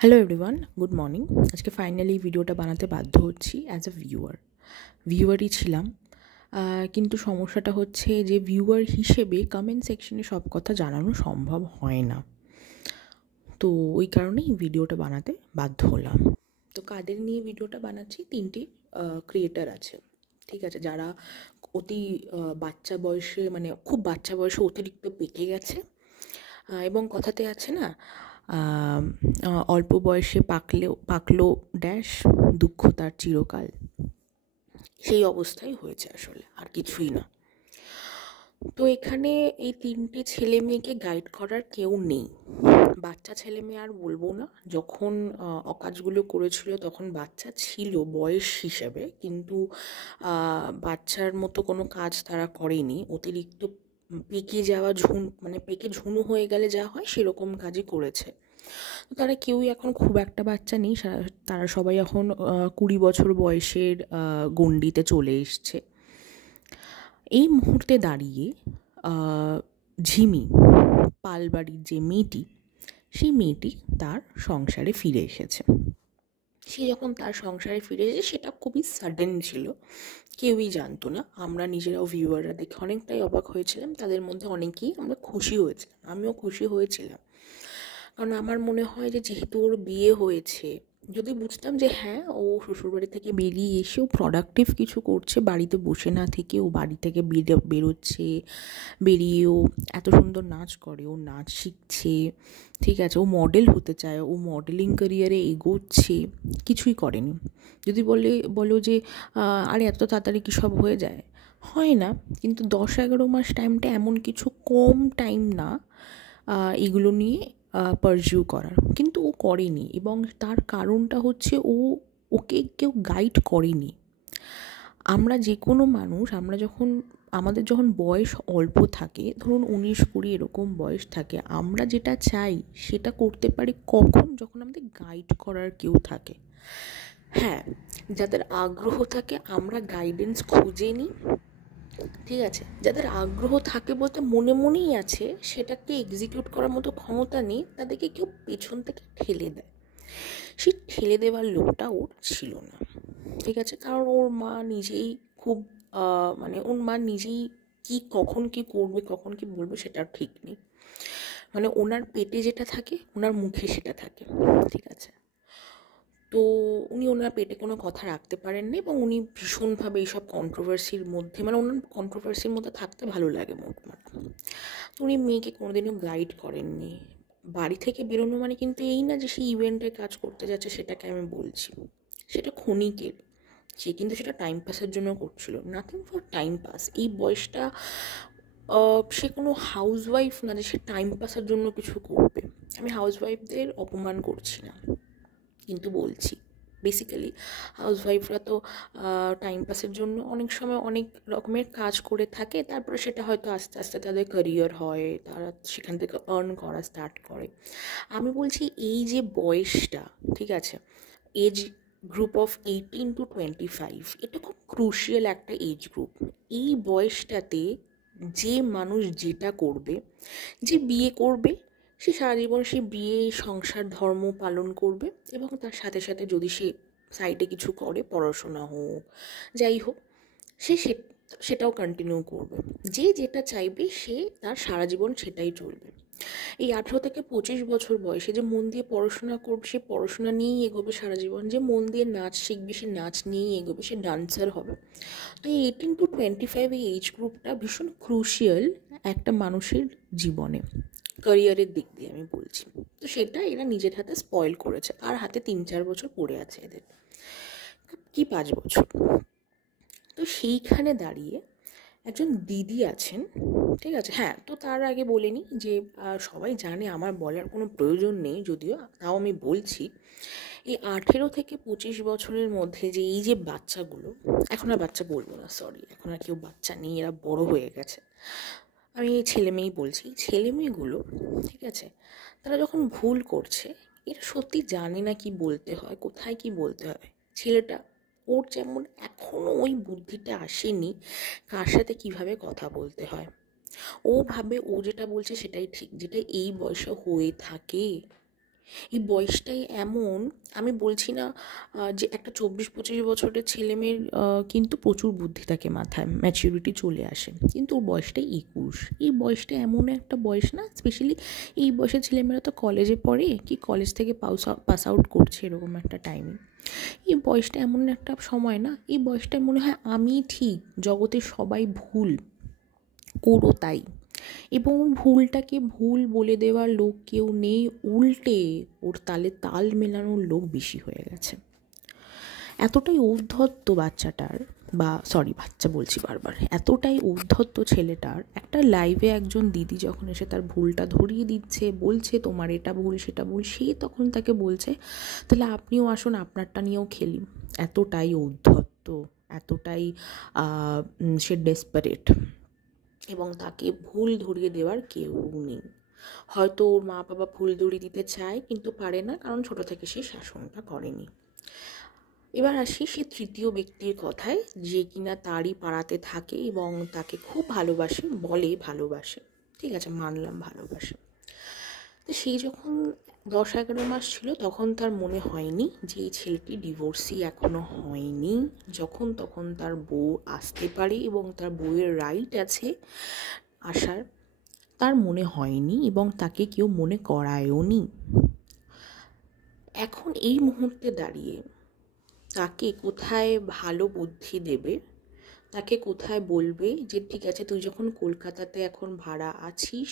Hello everyone, good morning. আজকে finally ভিডিওটা বানাতে বাধ্য হচ্ছি অ্যাজ এ ভিউয়ারই ছিলাম, কিন্তু সমস্যাটা হচ্ছে যে ভিউয়ার হিসেবে কমেন্ট সেকশনে সব কথা জানানো সম্ভব হয় না। তো ওই কারণেই ভিডিওটা বানাতে বাধ্য হলাম। তো কাদের নিয়ে ভিডিওটা বানাচ্ছি, তিনটি ক্রিয়েটার আছে, ঠিক আছে, যারা অতি বাচ্চা বয়সে, মানে খুব বাচ্চা বয়সে অতিরিক্ত পেকে গেছে, এবং কথাতে আছে না, আহ, অল্প বয়সে পাকলো ড্যাশ, দুঃখ তার চিরকাল। সেই অবস্থাই হয়েছে, আসলে আর কিছুই না। তো এখানে এই তিনটে ছেলে মেয়েকে গাইড করার কেউ নেই। বাচ্চা ছেলে মেয়ে আর বলবো না, যখন অকাজগুলো করেছিল তখন বাচ্চা ছিল বয়স হিসেবে, কিন্তু বাচ্চার মতো কোনো কাজ তারা করেনি। অতিরিক্ত পেকে যাওয়া মানে পেকে ঝুনো হয়ে গেলে যা হয় সেরকম কাজই করেছে। তো তারা কেউই এখন খুব একটা বাচ্চা নেই, তারা সবাই এখন 20 বছর বয়সের গণ্ডিতে চলে এসছে। এই মুহূর্তে দাঁড়িয়ে ঝিমি পালবাড়ির যে মেয়েটি, সেই মেয়েটি তার সংসারে ফিরে এসেছে। সে যখন তার সংসারে ফিরে এসেছে সেটা খুবই সাডেন ছিল, কেউই জানতো না। আমরা নিজেরাও ভিউয়াররা দেখে অনেকটাই অবাক হয়েছিলাম, তাদের মধ্যে অনেকেই আমরা খুশি হয়েছিলাম, আমিও খুশি হয়েছিলাম। কারণ আমার মনে হয় যে যেহেতু ওর বিয়ে হয়েছে, যদি বুঝতাম যে হ্যাঁ ও শ্বশুরবাড়ি থেকে বেরিয়ে এসেও প্রোডাক্টিভ কিছু করছে, বাড়িতে বসে না থেকে ও বাড়ি থেকে বেরোচ্ছে, বেরিয়েও এত সুন্দর নাচ করে, ও নাচ শিখছে, ঠিক আছে, ও মডেল হতে চায়, ও মডেলিং ক্যারিয়ারে এগোচ্ছে, কিছুই করেনি। যদি বলো যে আরে এত তাড়াতাড়ি কী সব হয়ে যায়, হয় না, কিন্তু 10-11 মাস টাইমটা এমন কিছু কম টাইম না এগুলো নিয়ে পারজিউ করার, কিন্তু ও করেনি। এবং তার কারণটা হচ্ছে ওকে কেউ গাইড করেনি। আমরা যে কোনো মানুষ, আমাদের যখন বয়স অল্প থাকে, ধরুন 19-20 এরকম বয়স থাকে, আমরা যেটা চাই সেটা করতে পারি কখন, যখন আমাদের গাইড করার কেউ থাকে। হ্যাঁ, যাদের আগ্রহ থাকে আমরা গাইডেন্স খুঁজে নিই, ঠিক আছে। যাদের আগ্রহ থাকে বলতে মনে মনেই আছে, সেটাকে এক্সিকিউট করার মতো ক্ষমতা নেই, তাদেরকে কেউ পেছন থেকে ঠেলে দেয়। সেই ঠেলে দেওয়ার লোকটা ওর ছিল না, ঠিক আছে। কারণ ওর মা নিজেই খুব মানে ওর মা নিজেই কখন কি করবে, কখন কি বলবে সেটা ঠিক নেই। মানে ওনার পেটে যেটা থাকে ওনার মুখে সেটা থাকে, ঠিক আছে। তো উনি ওনার পেটে কোনো কথা রাখতে পারেননি, এবং উনি ভীষণভাবে এইসব কন্ট্রোভার্সির মধ্যে, মানে ওনার কন্ট্রোভার্সির মধ্যে থাকতে ভালো লাগে মোটমাট। তো উনি মেয়েকে কোনোদিনও গাইড করেননি। বাড়ি থেকে বেরোনো মানে কিন্তু এই না যে সে ইভেন্টে কাজ করতে যাচ্ছে, সেটাকে আমি বলছি, সেটা ক্ষণিকের। সে কিন্তু সেটা টাইম পাসের জন্য করছিল, নাথিং ফর টাইম পাস। এই বয়সটা সে কোনো হাউসওয়াইফ না যে সে টাইম পাসের জন্য কিছু করবে। আমি হাউসওয়াইফদের অপমান করছি না, কিন্তু বলছি বেসিক্যালি হাউসওয়াইফরা তো টাইম পাসের জন্য অনেক সময় অনেক রকমের কাজ করে থাকে, তারপরে সেটা হয়তো আস্তে আস্তে তাদের ক্যারিয়ার হয়, তারা সেখান থেকে আর্ন করা স্টার্ট করে। আমি বলছি এই যে বয়সটা, ঠিক আছে, এজ গ্রুপ অফ 18-25, এটা খুব ক্রুশিয়াল একটা এজ গ্রুপ। এই বয়সটাতে যে মানুষ যেটা করবে, যে বিয়ে করবে, সে সারা জীবন সে বিয়ে সংসার ধর্ম পালন করবে, এবং তার সাথে সাথে যদি সে সাইডে কিছু করে, পড়াশোনা হোক যাই হোক, সে সেটাও কন্টিনিউ করবে। যে যেটা চাইবে সে তার সারা জীবন সেটাই চলবে। এই 18-25 বছর বয়সে যে মন দিয়ে পড়াশোনা করবে, সে পড়াশোনা নিয়েই এগোবে সারা জীবন। যে মন দিয়ে নাচ শিখবে, সে নাচ নিয়েই এগোবে, সে ডান্সার হবে। তো এই 18-25 এই এজ গ্রুপটা ভীষণ ক্রুশিয়াল একটা মানুষের জীবনে, ক্যারিয়ারের দিক দিয়ে আমি বলছি। তো সেটা এরা নিজের হাতে স্পয়েল করেছে, আর হাতে 3-4 বছর পড়ে আছে এদের, কি 5 বছর। তো সেইখানে দাঁড়িয়ে একজন দিদি আছেন, ঠিক আছে। হ্যাঁ, তো তার আগে বলে নিই যে সবাই জানে, আমার বলার কোনো প্রয়োজন নেই, যদিও তাও আমি বলছি। এই 18-25 বছরের মধ্যে যে এই যে বাচ্চাগুলো, এখন আর বাচ্চা বলবো না, সরি, এখন আর কেউ বাচ্চা নেই, এরা বড় হয়ে গেছে, আমি এই ছেলে মেয়েই বলছি। ছেলে মেয়েগুলো, ঠিক আছে, তারা যখন ভুল করছে, এরা সত্যি জানে না কি বলতে হয়, কোথায় কি বলতে হয়। ছেলেটা, ওর যেমন এখনও ওই বুদ্ধিটা আসেনি কার সাথে কিভাবে কথা বলতে হয়। ও ভাবে ও যেটা বলছে সেটাই ঠিক, যেটা এই বয়সে হয়ে থাকে। এই বয়সটাই এমন, আমি বলছি না যে একটা 24-25 বছরের ছেলেমেয়ের কিন্তু প্রচুর বুদ্ধি থাকে মাথায়, ম্যাচিউরিটি চলে আসে, কিন্তু ওর বয়সটাই 21। এই বয়সটা এমন একটা বয়স না, স্পেশালি এই বয়সের ছেলেমেয়েরা তো কলেজে পড়ে কি কলেজ থেকে পাস আউট করছে এরকম একটা টাইমে। এই বয়সটা এমন একটা সময় না, এই বয়সটায় মনে হয় আমি ঠিক, জগতের সবাই ভুল, ওরও তাই। এবং ভুলটাকে ভুল বলে দেওয়ার লোক কেউ নেই, উল্টে ওর তালে তাল মেলানোর লোক বেশি হয়ে গেছে। এতটাই ঔদ্ধত্য বাচ্চাটার, বা সরি বাচ্চা বলছি বারবার, এতটাই ঔদ্ধত্য ছেলেটার, একটা লাইভে একজন দিদি যখন এসে তার ভুলটা ধরিয়ে দিচ্ছে, বলছে তোমার এটা ভুল সেটা ভুল, সে তখন তাকে বলছে তাহলে আপনিও আসুন আপনারটা নিয়েও খেলি। এতটাই ঔদ্ধত্য, এতটাই সে ডেসপারেট, এবং তাকে ভুল ধরিয়ে দেওয়ার কেউ নেই। হয়তো ওর মা বাবা ভুল ধরিয়ে দিতে চায় কিন্তু পারে না, কারণ ছোট থেকে সে শাসনটা করেনি। এবার আসি সে তৃতীয় ব্যক্তির কথায়, যে কিনা তারই পাড়াতে থাকে এবং তাকে খুব ভালোবাসে, বলে ভালোবাসে, ঠিক আছে মানলাম ভালোবাসে। তো সেই যখন 10-11 মাস ছিল তখন তার মনে হয়নি যে এই ছেলেটি ডিভোর্সি এখনো হয়নি, যখন তখন তার বউ আসতে পারে এবং তার বউয়ের রাইট আছে আসার, তার মনে হয়নি এবং তাকে কেউ মনে করায়ও নি। এখন এই মুহূর্তে দাঁড়িয়ে তাকে কোথায় ভালো বুদ্ধি দেবে, তাকে কোথায় বলবে যে ঠিক আছে তুই যখন কলকাতাতে এখন ভাড়া আছিস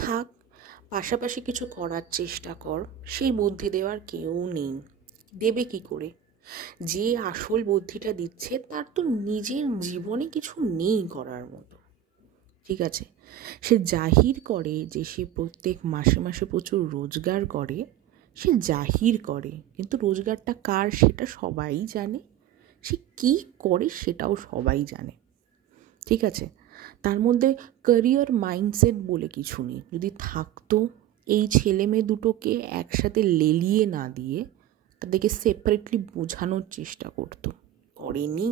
থাক, পাশাপাশি কিছু করার চেষ্টা কর, সেই বুদ্ধি দেওয়ার কেউ নেই। দেবে কি করে? যে আসল বুদ্ধিটা দিচ্ছে তার তো নিজের জীবনে কিছু নেই করার মতো, ঠিক আছে? সে জাহির করে যে সে প্রত্যেক মাসে মাসে প্রচুর রোজগার করে, সে জাহির করে, কিন্তু রোজগারটা কার সেটা সবাই জানে, সে কী করে সেটাও সবাই জানে, ঠিক আছে? তার মধ্যে ক্যারিয়ার মাইন্ডসেট বলে কিছু নেই। যদি থাকতো, এই ছেলে মেয়ে দুটোকে একসাথে লেলিয়ে না দিয়ে তাদেরকে সেপারেটলি বোঝানোর চেষ্টা করতো, করেনি,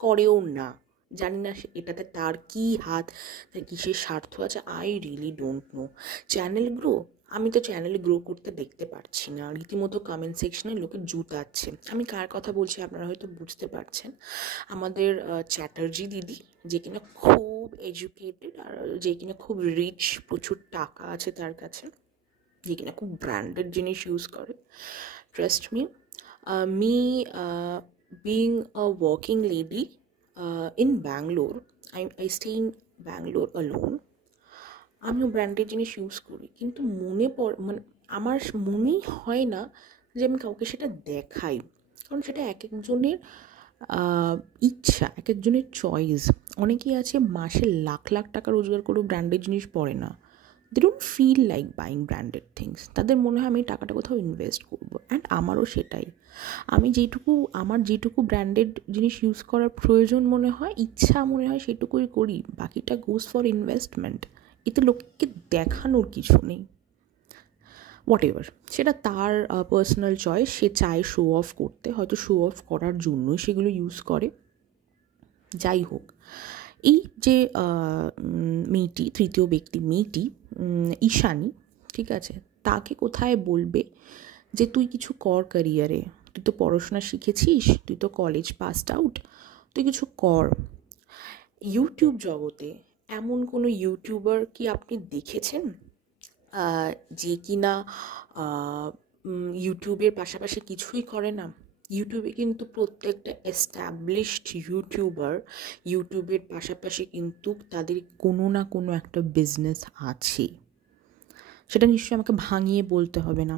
করেও না। জানি না এটাতে তার কী হাত, তার কিসের স্বার্থ আছে, I really don't know. Channel grow, আমি তো চ্যানেল গ্রো করতে দেখতে পারছি না, রীতিমতো কমেন্ট সেকশনে লোকে জুতাচ্ছে। আমি কার কথা বলছি আপনারা হয়তো বুঝতে পারছেন, আমাদের চ্যাটার্জি দিদি, যে কিনা খুব এডুকেটেড আর যে কিনা খুব রিচ, প্রচুর টাকা আছে তার কাছে, যে কিনা খুব ব্র্যান্ডেড জিনিস ইউজ করে। Trust me, me being a working lady in Bangalore, I stay in Bangalore alone, আমিও ব্র্যান্ডেড জিনিস ইউজ করি, কিন্তু মানে আমার মনেই হয় না যে আমি কাউকে সেটা দেখাই, কারণ সেটা এক একজনের ইচ্ছা, এক একজনের চয়েস। অনেকেই আছে মাসে লাখ লাখ টাকা রোজগার করেও ব্র্যান্ডেড জিনিস পরে না, they don't feel like buying branded things, তাদের মনে হয় আমি টাকাটা কোথাও ইনভেস্ট করবো। অ্যান্ড আমারও সেটাই, আমি আমার যেটুকু ব্র্যান্ডেড জিনিস ইউজ করার প্রয়োজন মনে হয়, ইচ্ছা মনে হয়, সেটুকুই করি, বাকিটা গোজ ফর ইনভেস্টমেন্ট। এতে লোককে দেখানোর কিছু নেই। হোয়াট এভার, সেটা তার পার্সোনাল চয়েস, সে চায় শো অফ করতে, হয়তো শো অফ করার জন্যই সেগুলো ইউজ করে। যাই হোক, এই যে মেয়েটি, তৃতীয় ব্যক্তি মেয়েটি, ঈশানী, ঠিক আছে, তাকে কোথায় বলবে যে তুই কিছু কর ক্যারিয়ারে, তুই তো পড়াশোনা শিখেছিস, তুই তো কলেজ পাসড আউট, তুই কিছু কর। ইউটিউব জগতে এমন কোনো ইউটিউবার কি আপনি দেখেছেন যে কিনা ইউটিউবের পাশাপাশি কিছুই করে না? ইউটিউবে কিন্তু প্রত্যেকটা এস্টাবলিশড ইউটিউবার ইউটিউবের পাশাপাশি কিন্তু তাদের কোনো না কোনো একটা বিজনেস আছে, সেটা নিশ্চয়ই আমাকে ভাঙিয়ে বলতে হবে না,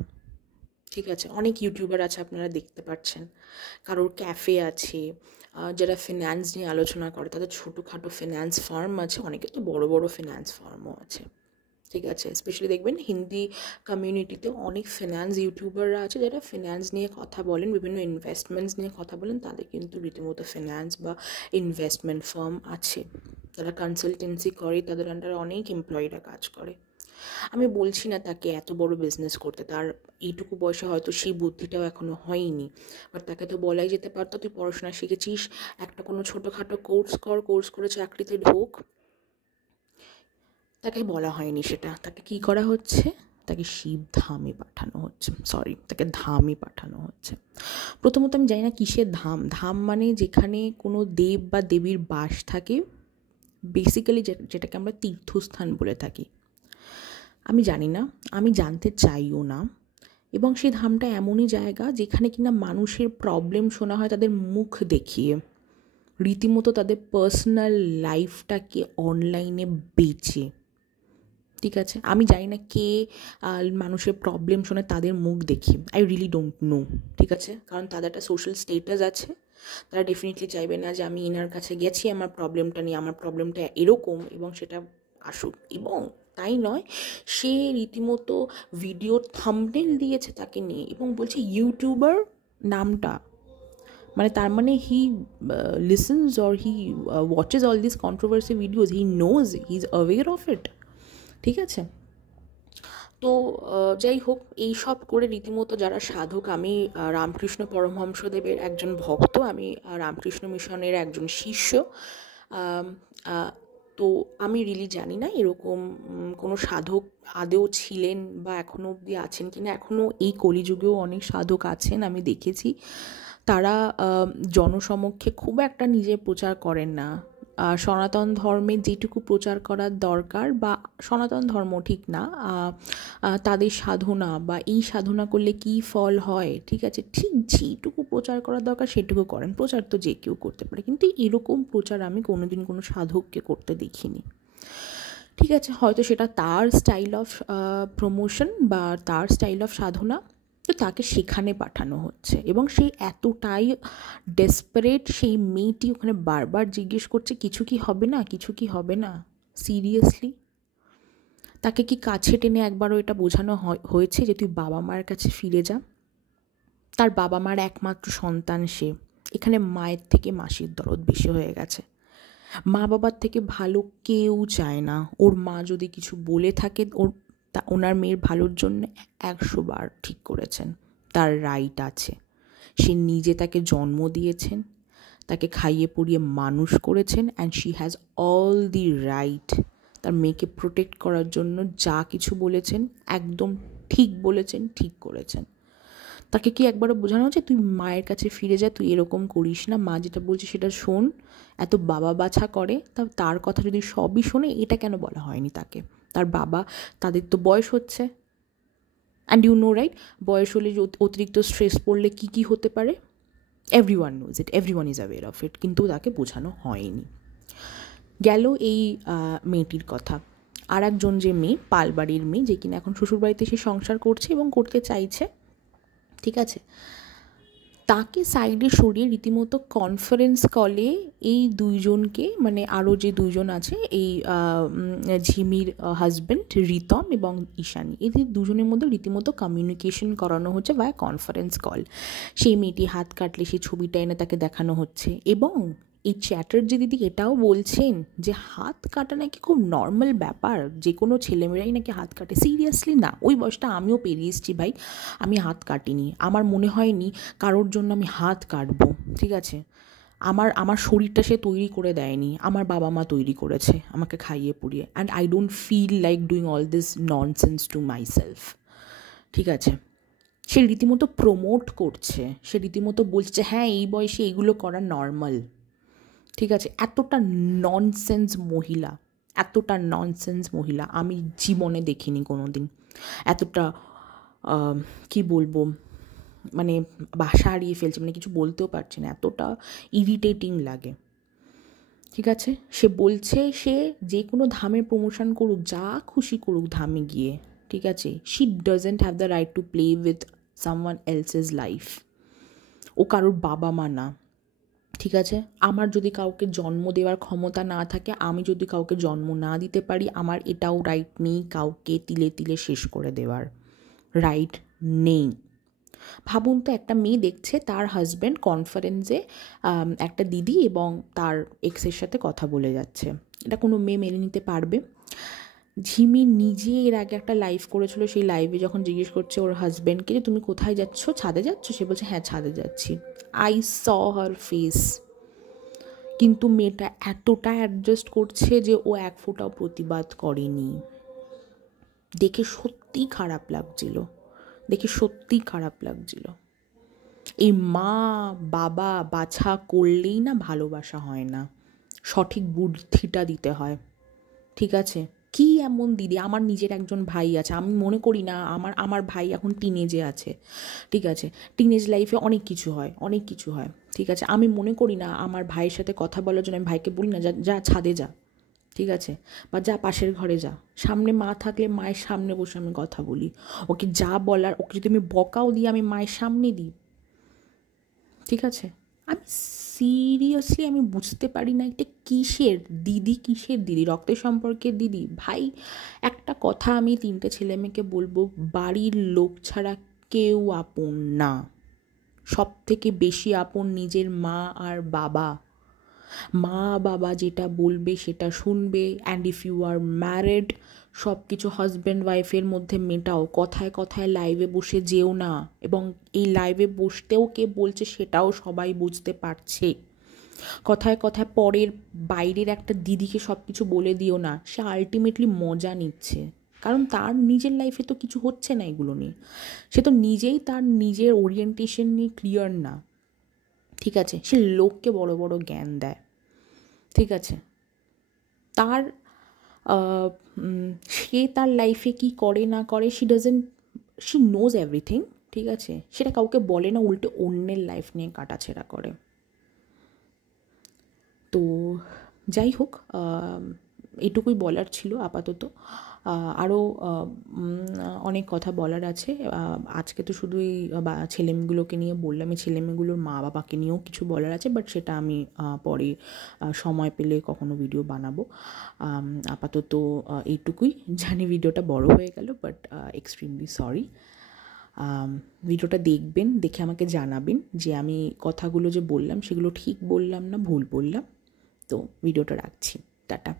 ঠিক আছে? অনেক ইউটিউবার আছে আপনারা দেখতে পাচ্ছেন, কারোর ক্যাফে আছে, যারা ফিন্যান্স নিয়ে আলোচনা করে তাদের ছোটোখাটো ফিন্যান্স ফার্ম আছে, অনেকে তো বড় বড় ফিন্যান্স ফার্মও আছে, ঠিক আছে? স্পেশালি দেখবেন হিন্দি কমিউনিটিতে অনেক ফিন্যান্স ইউটিউবাররা আছে যারা ফিন্যান্স নিয়ে কথা বলেন, বিভিন্ন ইনভেস্টমেন্টস নিয়ে কথা বলেন, তাদের কিন্তু রীতিমতো ফিন্যান্স বা ইনভেস্টমেন্ট ফার্ম আছে, তারা কনসালটেন্সি করে, তাদের আন্ডারে অনেক এমপ্লয়িরা কাজ করে। আমি বলছি না তাকে এত বড় বিজনেস করতে, তার এইটুকু বয়সে হয়তো সেই বুদ্ধিটাও এখনও হয়নি, বাট তাকে তো বলাই যেতে পারতো তুই পড়াশোনা শিখেছিস, একটা কোনো ছোটোখাটো কোর্স করে চাকরিতে ঢোক। তাকে বলা হয়নি সেটা, তাকে কী করা হচ্ছে, তাকে শিবধামে পাঠানো হচ্ছে, তাকে ধামে পাঠানো হচ্ছে। প্রথমত আমি জানি না কিসের ধাম। ধাম মানে যেখানে কোনো দেব বা দেবীর বাস থাকে, বেসিক্যালি যেটাকে আমরা তীর্থস্থান বলে থাকি। আমি জানি না, আমি জানতে চাইও না। এবং সেই ধামটা এমনই জায়গা যেখানে কিনা মানুষের প্রবলেম শোনা হয় তাদের মুখ দেখিয়ে, রীতিমতো তাদের পার্সোনাল লাইফটাকে অনলাইনে বেচে। ঠিক আছে, আমি জানি না কে মানুষের প্রবলেম শোনে তাদের মুখ দেখি, আই রিয়েলি ডোন্ট নো। ঠিক আছে, কারণ তাদের একটা সোশ্যাল স্টেটাস আছে, তারা ডেফিনেটলি চাইবে না যে আমি এনার কাছে গেছি আমার প্রবলেমটা নিয়ে, আমার প্রবলেমটা এরকম, এবং সেটা আসুক। এবং তাই নয়, সে রীতিমতো ভিডিওর থাম্বনেল দিয়েছে তাকে নিয়ে এবং বলছে ইউটিউবার নামটা, মানে তার মানে he listens or he watches all this controversy videos, he knows, he is aware of it. ঠিক আছে, তো যাই হোক, এইসব করে রীতিমতো যারা সাধক, আমি রামকৃষ্ণ পরমহংসদেবের একজন ভক্ত, আমি রামকৃষ্ণ মিশনের একজন শিষ্য, তো আমি রিয়েলি জানি না এরকম কোনো সাধক আদেও ছিলেন বা এখনও অবধি আছেন কিনা। এখনও এই কলিযুগেও অনেক সাধক আছেন, আমি দেখেছি। তারা জনসমক্ষে খুব একটা নিজে প্রচার করেন না। সনাতন ধর্মে যেটুকু প্রচার করার দরকার, বা সনাতন ধর্ম ঠিক না, তাদের সাধনা বা এই সাধনা করলে কী ফল হয়, ঠিক আছে, ঠিক যেটুকু প্রচার করার দরকার সেটুকু করেন। প্রচার তো যে কেউ করতে পারে, কিন্তু এরকম প্রচার আমি কোনোদিন কোনো সাধককে করতে দেখিনি। ঠিক আছে, হয়তো সেটা তার স্টাইল অফ প্রমোশন বা তার স্টাইল অফ সাধনা, তো তাকে সেখানে পাঠানো হচ্ছে। এবং সেই এতটাই ডেসপারেট, সেই মেয়েটি ওখানে বারবার জিজ্ঞেস করছে কিছু কি হবে না, কিছু কি হবে না। সিরিয়াসলি তাকে কি কাছে টেনে একবারও এটা বোঝানো হয়েছে যে তুই বাবা মায়ের কাছে ফিরে যা? তার বাবা মার একমাত্র সন্তান সে। এখানে মায়ের থেকে মাসির দরদ বেশি হয়ে গেছে। মা বাবার থেকে ভালো কেউ চায় না। ওর মা যদি কিছু বলে থাকে ওনার মেয়ের ভালোর জন্য 100 বার ঠিক করেছেন, তার রাইট আছে। সে নিজে তাকে জন্ম দিয়েছেন, তাকে খাইয়ে পরিয়ে মানুষ করেছেন, and she has all the right তার মেয়েকে প্রোটেক্ট করার জন্য। যা কিছু বলেছেন একদম ঠিক বলেছেন, ঠিক করেছেন। তাকে কি একবারও বোঝানো হচ্ছে তুই মায়ের কাছে ফিরে যা, তুই এরকম করিস না, মা যেটা বলছে সেটা শোন? এত বাবা বাছা করে, তার কথা যদি সবই শোনে, এটা কেন বলা হয়নি তাকে? তার বাবা, তাদের তো বয়স হচ্ছে, অ্যান্ড ইউ নো রাইট, বয়স হলে অতিরিক্ত স্ট্রেস পড়লে কী কী হতে পারে, everyone knows it, everyone is aware of ইট, কিন্তু তাকে বোঝানো হয়নি। গেল এই মেয়েটির কথা। আর একজন যে মেয়ে, পালবাড়ির মেয়ে, যে কিনা এখন শ্বশুরবাড়িতে সে সংসার করছে এবং করতে চাইছে, ঠিক আছে, তাকে সাইডে সরিয়ে রীতিমতো কনফারেন্স কলে এই দুইজনকে, মানে আরও যে দুইজন আছে, এই ঝিমির হাজব্যান্ড রিতম এবং ঈশানী, এদের দুজনের মধ্যে রীতিমতো কমিউনিকেশন করানো হচ্ছে ভায়া কনফারেন্স কল। সেই মেয়েটি হাত কাটলে সেই ছবিটা এনে তাকে দেখানো হচ্ছে। এবং এই চ্যাটার্জি দিদি এটাও বলছেন যে হাত কাটা নাকি খুব নর্মাল ব্যাপার, যে কোনো ছেলেমেয়েরাই নাকি হাত কাটে। সিরিয়াসলি না, ওই বয়সটা আমিও পেরিয়ে এসেছি ভাই, আমি হাত কাটিনি। আমার মনে হয়নি কারোর জন্য আমি হাত কাটবো। ঠিক আছে, আমার শরীরটা সে তৈরি করে দেয়নি, আমার বাবা মা তৈরি করেছে আমাকে খাইয়ে পরিয়ে, and I don't feel like doing all this nonsense to myself. ঠিক আছে, সে রীতিমতো প্রমোট করছে, সে রীতিমতো বলছে হ্যাঁ এই বয়সে এইগুলো করা নর্মাল। ঠিক আছে, এতটা ননসেন্স মহিলা, এতটা ননসেন্স মহিলা আমি জীবনে দেখিনি কোনো দিন। এতটা কি বলবো, মানে ভাষা হারিয়ে ফেলছে, মানে কিছু বলতেও পারছি না, এতটা ইরিটেটিং লাগে। ঠিক আছে, সে বলছে সে যে কোনো ধামের প্রমোশন করুক, যা খুশি করুক ধামে গিয়ে, ঠিক আছে, she doesn't have the right to play with someone else's life. ও কারোর বাবা মা না। ঠিক আছে, আমার যদি কাউকে জন্ম দেওয়ার ক্ষমতা না থাকে, আমি যদি কাউকে জন্ম না দিতে পারি, আমার এটাও রাইট নেই কাউকে তিলে তিলে শেষ করে দেওয়ার রাইট নেই। ভাবুন তো, একটা মেয়ে দেখছে তার হাজব্যান্ড কনফারেন্সে একটা দিদি এবং তার এক্সের সাথে কথা বলে যাচ্ছে, এটা কোনো মেয়ে মেনে নিতে পারবে? ঝিমি নিজে এর আগে একটা লাইভ করেছিল, সেই লাইভে যখন জিজ্ঞেস করছে ওর হাজব্যান্ডকে যে তুমি কোথায় যাচ্ছ, ছাদে যাচ্ছ, সে বলছে হ্যাঁ ছাদে যাচ্ছি। I saw her face. কিন্তু মেয়েটা এতটা অ্যাডজাস্ট করছে যে ও এক ফোঁটাও প্রতিবাদ করেনি। দেখে সত্যি সত্যিই খারাপ লাগছিল, দেখে সত্যিই খারাপ লাগছিল। এই মা বাবা বাছা করলেই না ভালোবাসা হয় না, সঠিক বুদ্ধিটা দিতে হয়, ঠিক আছে? কি এমন দিদি, আমার নিজের একজন ভাই আছে, আমি মনে করি না আমার ভাই এখন টিনেজে আছে, ঠিক আছে? টিনেজ লাইফে অনেক কিছু হয়, অনেক কিছু হয়, ঠিক আছে? আমি মনে করি না আমার ভাইয়ের সাথে কথা বলার জন্য আমি ভাইকে বলি না যা যা ছাদে যা, ঠিক আছে? বা যা পাশের ঘরে যা, সামনে মা থাকলে মায়ের সামনে বসে আমি কথা বলি, ওকে যা বলার ওকে যদি আমি বকাও দিই আমি মায়ের সামনে দিই, ঠিক আছে? আমি সিরিয়াসলি আমি বুঝতে পারি না এটা কিসের দিদি, কিসের দিদি, রক্তের সম্পর্কের দিদি? ভাই একটা কথা আমি 3টে ছেলে মেয়েকে বলবো, বাড়ির লোক ছাড়া কেউ আপন না, সব থেকে বেশি আপন নিজের মা আর বাবা। মা বাবা যেটা বলবে সেটা শুনবে। And if you are married, সব কিছু হাজব্যান্ড ওয়াইফের মধ্যে মেটাও, কথায় কথায় লাইভে বসে যেও না, এবং এই লাইভে বসতেও কে বলছে সেটাও সবাই বুঝতে পারছে। কথায় কথায় পরের বাইরের একটা দিদিকে সব কিছু বলে দিও না, সে আলটিমেটলি মজা নিচ্ছে, কারণ তার নিজের লাইফে তো কিছু হচ্ছে না এগুলো নিয়ে, সে তো নিজেই তার নিজের ওরিয়েন্টেশন নিয়ে ক্লিয়ার না, ঠিক আছে? সে লোককে বড় বড় জ্ঞান দেয়, ঠিক আছে? তার সে তার লাইফে কি করে না করে, শি নোজ এভরিথিং, ঠিক আছে? সেটা কাউকে বলে না, উল্টে অন্যের লাইফ নিয়ে কাটাছেড়া করে। তো যাই হোক, এটুকুই বলার ছিল আপাতত। আরও অনেক কথা বলার আছে। আজকে তো শুধু এই ছেলেমেয়েগুলোকে নিয়ে বললাম, এই ছেলেমেয়েগুলোর মা বাবাকে নিয়েও কিছু বলার আছে, বাট সেটা আমি পরে সময় পেলে কখনো ভিডিও বানাবো। আপাতত এইটুকুই। জানি ভিডিওটা বড় হয়ে গেল, বাট এক্সট্রিমলি সরি। ভিডিওটা দেখবেন, দেখে আমাকে জানাবেন যে আমি কথাগুলো যে বললাম সেগুলো ঠিক বললাম না ভুল বললাম। তো ভিডিওটা রাখছি, টাটা।